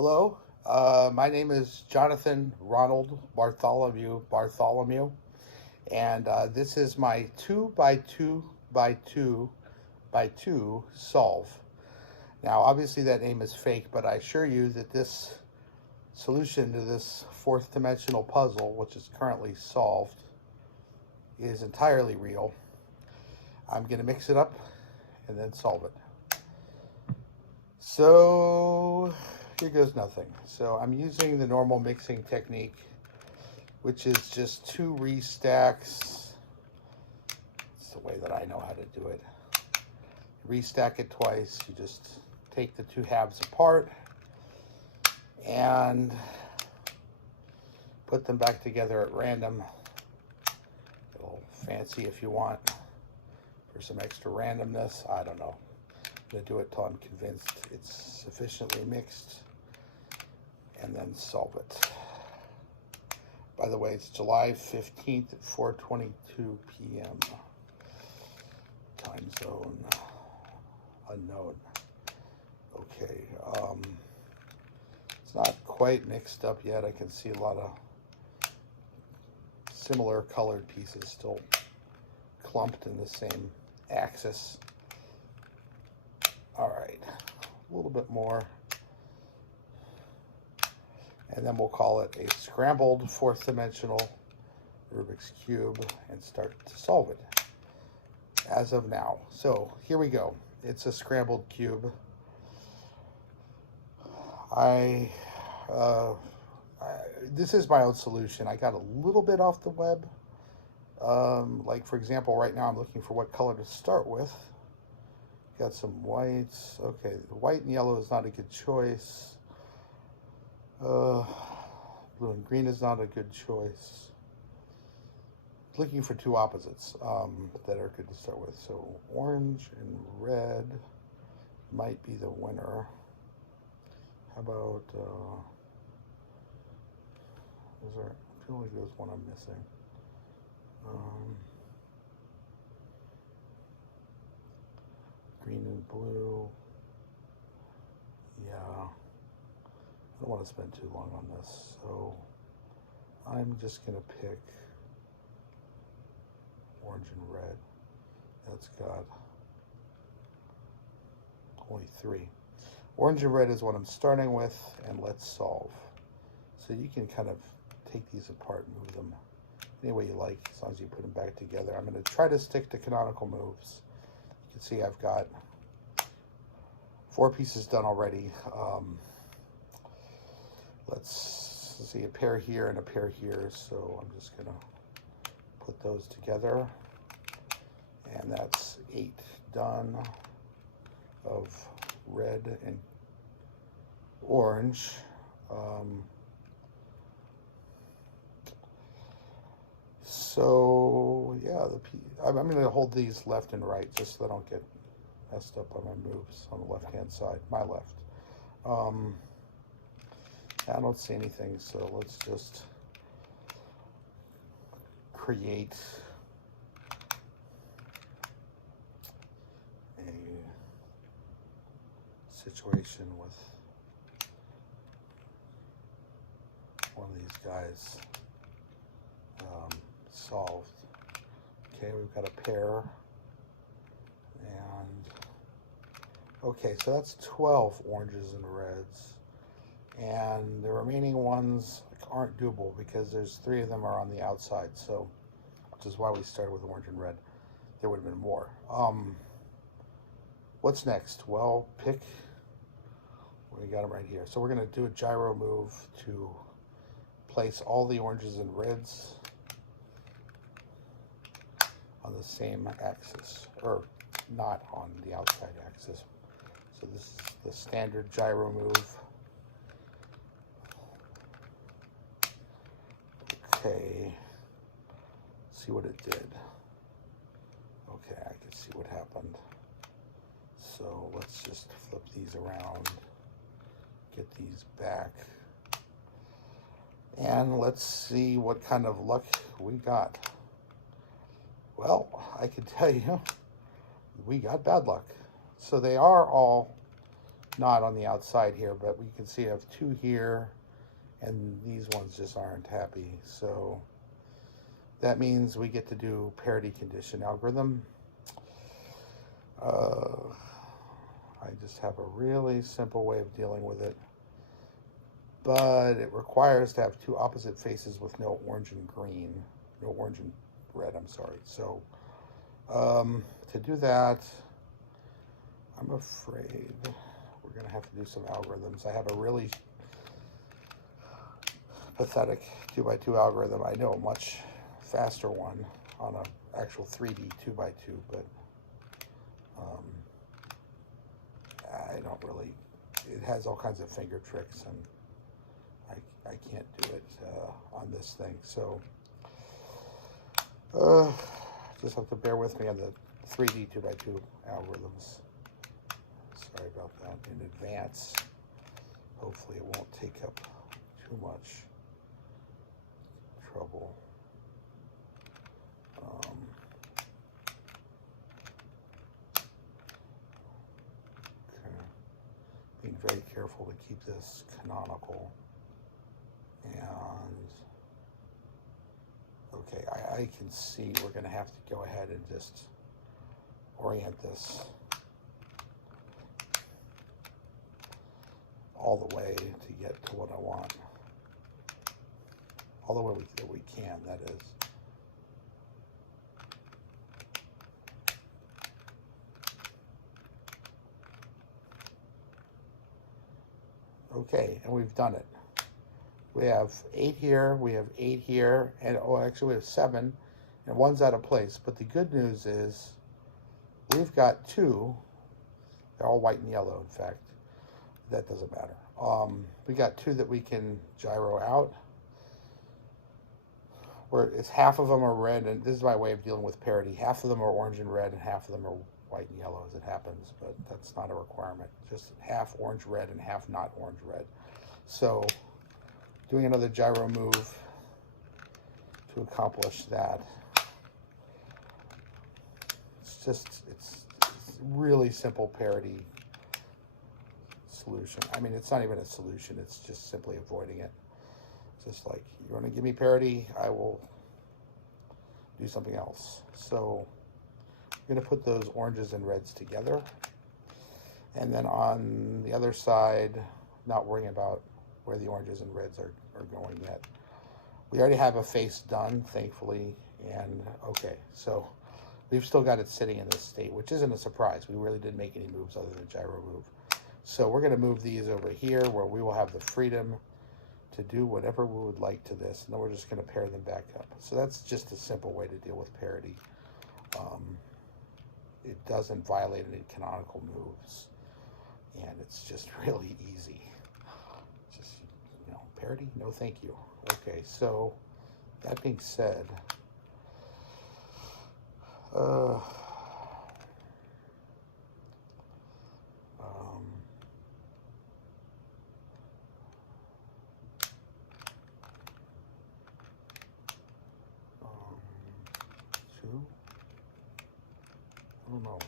Hello, my name is Jonathan Ronald Bartholomew, and this is my 2x2x2x2 solve. Now, obviously, that name is fake, but I assure you that this solution to this fourth dimensional puzzle, which is currently solved, is entirely real. I'm going to mix it up and then solve it. So here goes nothing. So I'm using the normal mixing technique, which is just two restacks. It's the way that I know how to do it. Restack it twice. You just take the two halves apart and put them back together at random. A little fancy if you want for some extra randomness. I don't know. I'm going to do it till I'm convinced it's sufficiently mixed and then solve it. By the way, it's July 15th at 4:22 p.m. Time zone unknown. Okay, it's not quite mixed up yet. I can see a lot of similar colored pieces still clumped in the same axis. All right, a little bit more. And then we'll call it a scrambled fourth dimensional Rubik's Cube and start to solve it as of now. So here we go. It's a scrambled cube. This is my own solution. I got a little bit off the web. Like for example, right now I'm looking for what color to start with. Got some whites. Okay, the white and yellow is not a good choice. Blue and green is not a good choice. Looking for two opposites that are good to start with. So orange and red might be the winner. How about, I feel like there's one I'm missing. Green and blue. Yeah. I don't want to spend too long on this, so I'm just going to pick orange and red. That's got only three. Orange and red is what I'm starting with, and let's solve. So you can kind of take these apart and move them any way you like, as long as you put them back together. I'm going to try to stick to canonical moves. You can see I've got 4 pieces done already. Let's see, a pair here and a pair here. So I'm just gonna put those together. And that's 8 done of red and orange. So yeah, I'm gonna hold these left and right just so they don't get messed up on my moves on the left-hand side, my left. I don't see anything, so let's just create a situation with one of these guys solved. Okay, we've got a pair, and okay, so that's 12 oranges and reds. And the remaining ones aren't doable because there's 3 of them are on the outside, so which is why we started with orange and red. There would have been more. What's next? Well, pick. We got them right here. So we're going to do a gyro move to place all the oranges and reds on the same axis, or not on the outside axis. So this is the standard gyro move. Okay, see what it did. Okay, I can see what happened. So let's just flip these around, get these back, and let's see what kind of luck we got. Well, I can tell you, we got bad luck. So they are all not on the outside here, but we can see I have two here, and these ones just aren't happy. So that means we get to do parity condition algorithm. I just have a really simple way of dealing with it, but it requires to have two opposite faces with no orange and green, no orange and red, I'm sorry. So to do that, I'm afraid we're going to have to do some algorithms. I have a really pathetic 2x2 algorithm. I know a much faster one on an actual 3D 2x2, but I don't really, it has all kinds of finger tricks, and I can't do it on this thing. So just have to bear with me on the 3D 2x2 algorithms. Sorry about that in advance. Hopefully it won't take up too much trouble. Being very careful to keep this canonical. And okay, I can see we're going to have to go ahead and just orient this all the way to get to what I want. All the way that we can, that is. Okay, and we've done it. We have 8 here, we have 8 here, and oh, actually we have 7, and one's out of place. But the good news is we've got 2. They're all white and yellow, in fact. That doesn't matter. We got 2 that we can gyro out. Where it's half of them are red, and this is my way of dealing with parity. Half of them are orange and red, and half of them are white and yellow as it happens, but that's not a requirement. Just half orange red and half not orange red. So doing another gyro move to accomplish that. It's really simple parity solution. I mean, it's not even a solution, it's just simply avoiding it. Just like, you want to give me parity, I will do something else. So I'm going to put those oranges and reds together. And then on the other side, not worrying about where the oranges and reds are going yet. We already have a face done, thankfully. And okay, so we've still got it sitting in this state, which isn't a surprise. We really didn't make any moves other than gyro move. So we're going to move these over here where we will have the freedom to do whatever we would like to this, and then we're just going to pair them back up. So that's just a simple way to deal with parity. It doesn't violate any canonical moves, and it's just really easy. Just, you know, parity, no thank you. Okay, so that being said, I don't know.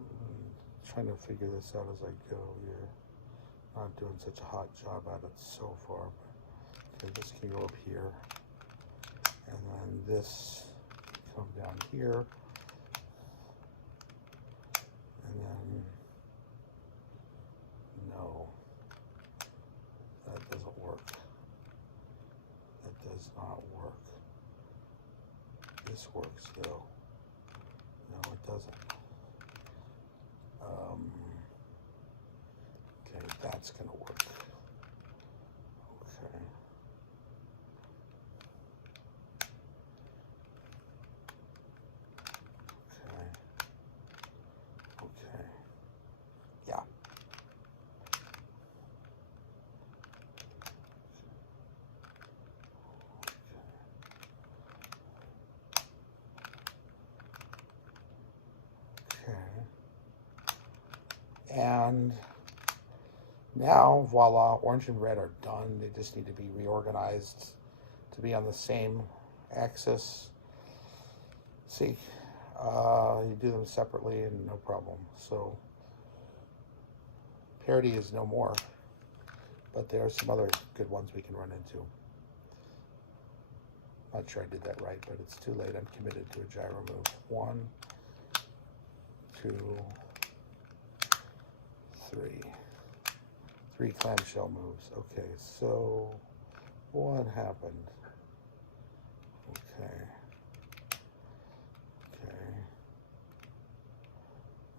I'm trying to figure this out as I go here. Not doing such a hot job at it so far, but okay, this can go up here, and then this can come down here, and then no, that doesn't work. That does not work. This works though. No, it doesn't. Okay, that's gonna work. Okay. Okay. Okay. Yeah. And now, voila, orange and red are done. They just need to be reorganized to be on the same axis. See, You do them separately and no problem. So parity is no more, but there are some other good ones we can run into. Not sure I did that right, but it's too late. I'm committed to a gyro move. 1, 2, 3. 3 clamshell moves. Okay, so what happened? Okay.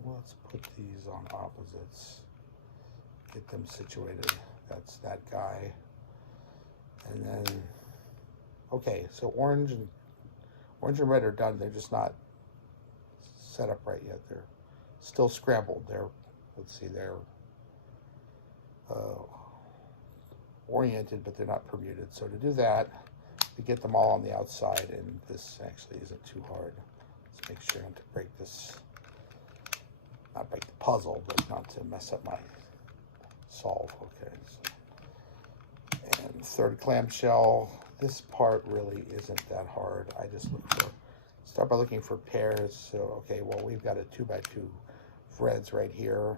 Let's put these on opposites. Get them situated. That's that guy. And then, okay, so orange and red are done. They're just not set up right yet. They're still scrambled. They're, let's see, they're oriented, but they're not permuted. So to do that, we get them all on the outside, and this actually isn't too hard. Let's make sure not to break this. Not break the puzzle, but not to mess up my solve. Okay. So, and third clamshell. This part really isn't that hard. I just start by looking for pairs. So, okay, well, we've got a 2x2 of reds right here,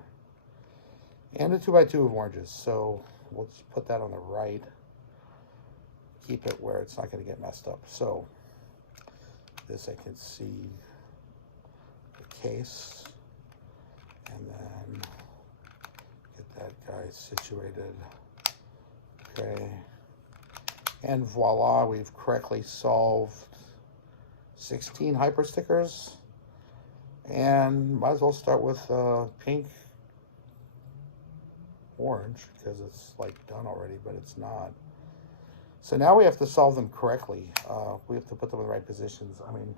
and a 2x2 of oranges. So we'll just put that on the right. Keep it where it's not going to get messed up. So this I can see the case. And then get that guy situated. Okay. And voila, we've correctly solved 16 hyper stickers. And might as well start with pink, orange, because it's like done already, but it's not. So now we have to solve them correctly. We have to put them in the right positions. I mean,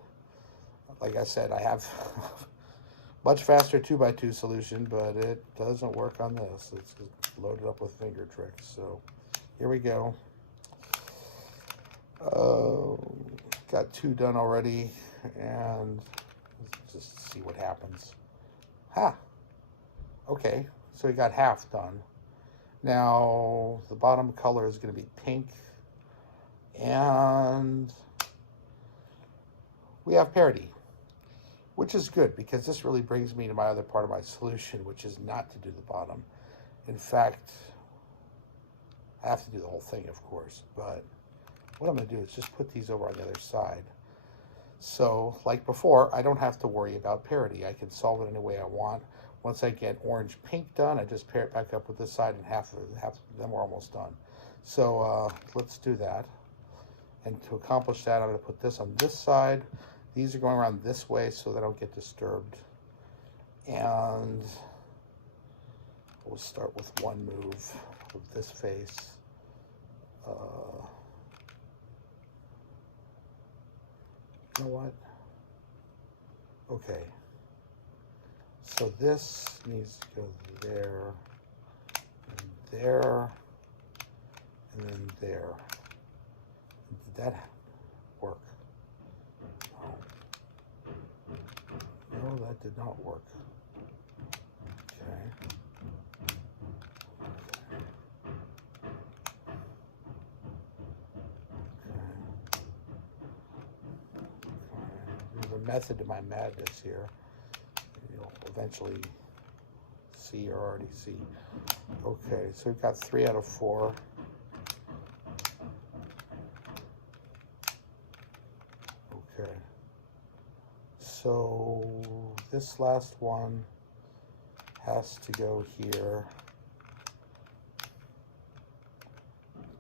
like I said, I have much faster 2x2 solution, but it doesn't work on this. It's loaded up with finger tricks. So here we go. Got 2 done already, and let's just see what happens. Ha! Okay, so we got half done. Now the bottom color is going to be pink, and we have parity, which is good because this really brings me to my other part of my solution, which is not to do the bottom. In fact, I have to do the whole thing, of course, but what I'm going to do is just put these over on the other side. So, like before, I don't have to worry about parity. I can solve it any way I want. Once I get orange-pink done, I just pair it back up with this side, and half of them are almost done. So let's do that. And to accomplish that, I'm going to put this on this side. These are going around this way so they don't get disturbed. And we'll start with one move of this face. You know what? Okay. So this needs to go there, and there, and then there. Did that work? No, that did not work. Okay. There's a method to my madness here. You'll eventually see or already see. Okay, so we've got 3 out of 4. Okay. So this last one has to go here.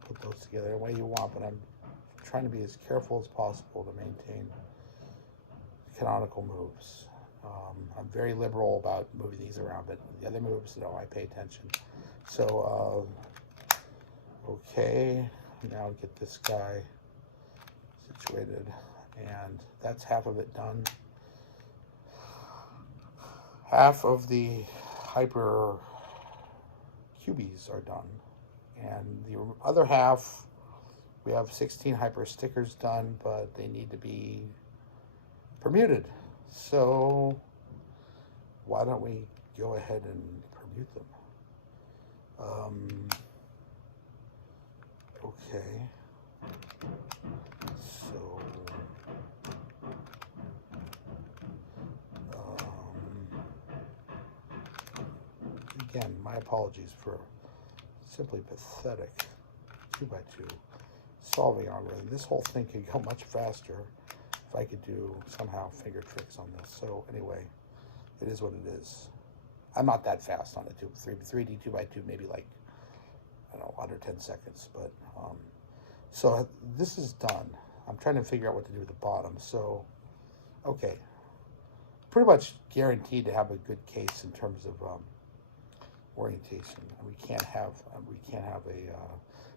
Put those together the way you want, but I'm trying to be as careful as possible to maintain canonical moves. I'm very liberal about moving these around, but the other moves, no, I pay attention. So, okay, now get this guy situated, and that's half of it done. Half of the hyper cubies are done, and the other half, we have 16 hyper stickers done, but they need to be permuted. So why don't we go ahead and permute them? Okay. So again, my apologies for simply pathetic 2x2 solving algorithm. This whole thing could go much faster if I could do somehow finger tricks on this. So anyway, it is what it is. I'm not that fast on a 3D 2x2, maybe like, I don't know, under 10 seconds. But so this is done. I'm trying to figure out what to do with the bottom. So, okay, pretty much guaranteed to have a good case in terms of orientation. We can't have a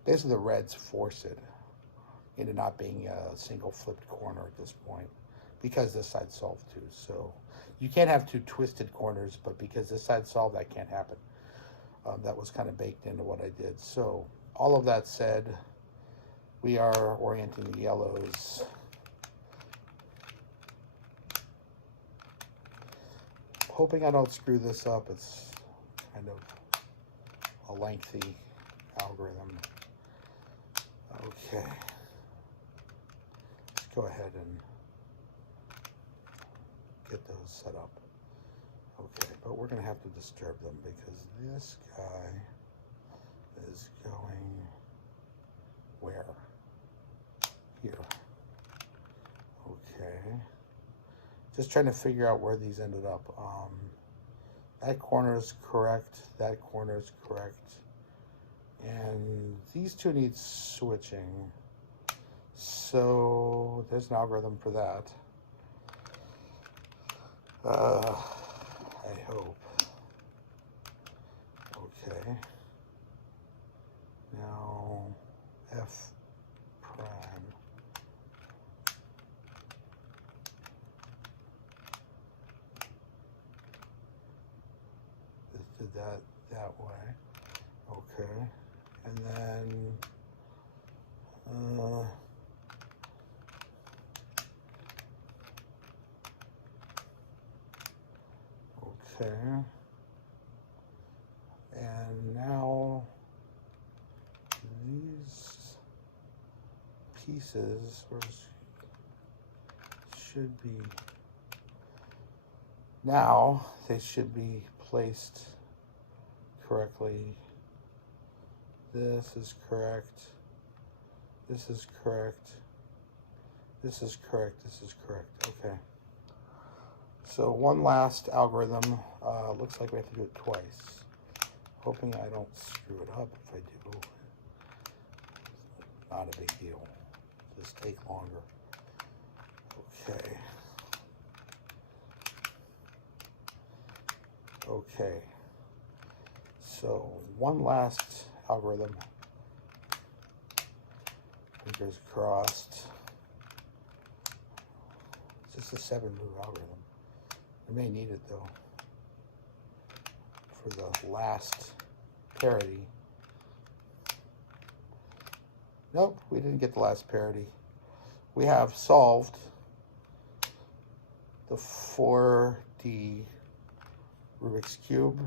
basically the reds force it into not being a single flipped corner at this point because this side's solved too. So you can't have two twisted corners, but because this side's solved, that can't happen. That was kind of baked into what I did. So all of that said, we are orienting the yellows. Hoping I don't screw this up. It's kind of a lengthy algorithm. Okay. Let's go ahead and get those set up. Okay, but we're going to have to disturb them because this guy is going where? Here. Okay. Just trying to figure out where these ended up. That corner is correct. That corner is correct. And these two need switching. So there's an algorithm for that. I hope. Okay. Now F prime. Just did that way. Okay. And then okay. And now these pieces should be, now they should be placed correctly. This is correct. This is correct. This is correct. This is correct. Okay. So one last algorithm. Looks like we have to do it twice. Hoping I don't screw it up. If I do, not a big deal. Just take longer. Okay. Okay. So one last algorithm. Fingers crossed. It's just a 7-move algorithm. I may need it though for the last parity. Nope, we didn't get the last parity. We have solved the 4D Rubik's Cube,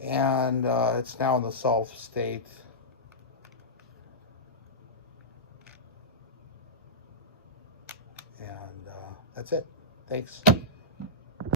and it's now in the solved state. And that's it. Thanks.